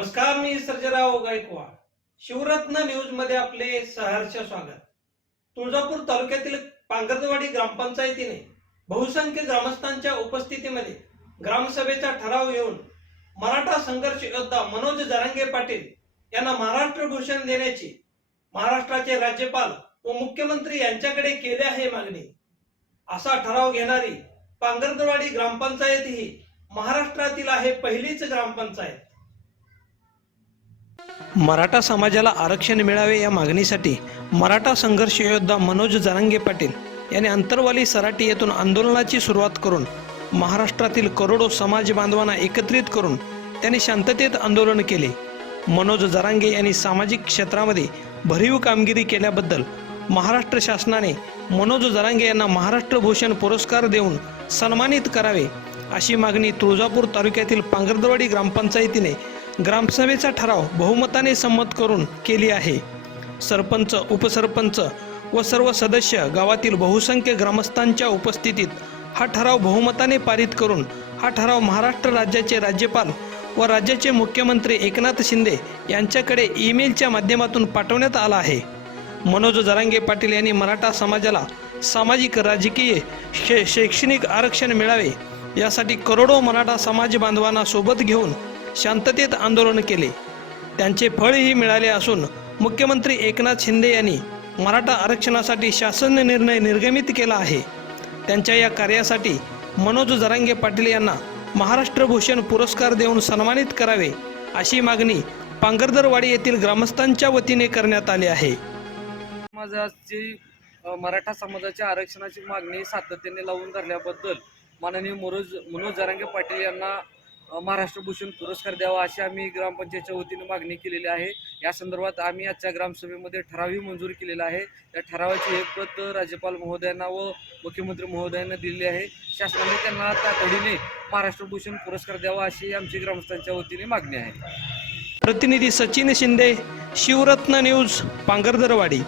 मी सर्जराव गायकवाड. शिवरत्न न्यूजमध्ये आपले सहर्ष स्वागत. तुळजापूर तालुक्यातील पांगरदवाडी ग्रामपंचायतीने बहुसंख्य ग्रामस्थांच्या उपस्थितीमध्ये ग्रामसभेचा ठराव घेऊन मराठा संघर्ष योद्धा मनोज जरांगे पाटील यांना महाराष्ट्र भूषण देण्याची महाराष्ट्राचे राज्यपाल व मुख्यमंत्री यांच्याकडे केले आहे मागणी. असा ठराव घेणारी पांगरदवाडी ग्रामपंचायत ही महाराष्ट्रातील आहे पहिलीच ग्रामपंचायत. मराठा समाजाला आरक्षण मिळावे या मागणीसाठी मराठा संघर्ष योद्धा मनोज जरांगे पाटील यांनी अंतरवाली सराटी येथून आंदोलनाची सुरुवात करून महाराष्ट्रातील करोडो समाज बांधवांना एकत्रित करून त्यांनी शांततेत आंदोलन केले. मनोज जरांगे यांनी सामाजिक क्षेत्रामध्ये भरीव कामगिरी केल्याबद्दल महाराष्ट्र शासनाने मनोज जरांगे यांना महाराष्ट्र भूषण पुरस्कार देऊन सन्मानित करावे अशी मागणी तुळजापूर तालुक्यातील पांगरदवाडी ग्रामपंचायतीने ग्रामसभेचा ठराव बहुमताने संमत करून केली आहे. सरपंच उपसरपंच व सर्व सदस्य गावातील बहुसंख्य ग्रामस्थांच्या उपस्थितीत हा ठराव बहुमताने पारित करून हा ठराव महाराष्ट्र राज्याचे राज्यपाल व राज्याचे मुख्यमंत्री एकनाथ शिंदे यांच्याकडे ईमेलच्या माध्यमातून पाठवण्यात आला आहे. मनोज जरांगे पाटील यांनी मराठा समाजाला सामाजिक राजकीय शै शैक्षणिक आरक्षण मिळावे यासाठी करोडो मराठा समाज बांधवांना सोबत घेऊन शांततेत आंदोलन केले. त्यांचे फळही मिळाले असून मुख्यमंत्री एकनाथ शिंदे यांनी मराठा आरक्षणासाठी शासन निर्णय निर्गमित केला आहे. त्यांच्या या कार्यासाठी मनोज जरांगे पाटील यांना महाराष्ट्र भूषण पुरस्कार देऊन सन्मानित करावे अशी मागणी पांगरदरवाडी येथील ग्रामस्थांच्या वतीने करण्यात आली आहे. समाजाची मराठा समाजाच्या आरक्षणाची मागणी सातत्याने लावून धरल्याबद्दल माननीय मनोज मनोज जरांगे पाटील यांना महाराष्ट्र भूषण पुरस्कार द्यावा अशी आम्ही ग्रामपंचायतच्या वतीने मागणी केलेली आहे. या संदर्भात आम्ही आजच्या ग्रामसभेमध्ये ठरावही मंजूर केलेला आहे. त्या ठरावाची एक प्रत राज्यपाल महोदयांना व मुख्यमंत्री महोदयांना दिलेली आहे. शासनाने त्यांना तातडीने महाराष्ट्र भूषण पुरस्कार द्यावा अशी आमची ग्रामस्थांच्या वतीने मागणी आहे. प्रतिनिधी सचिन शिंदे शिवरत्न न्यूज पांगरदरवाडी.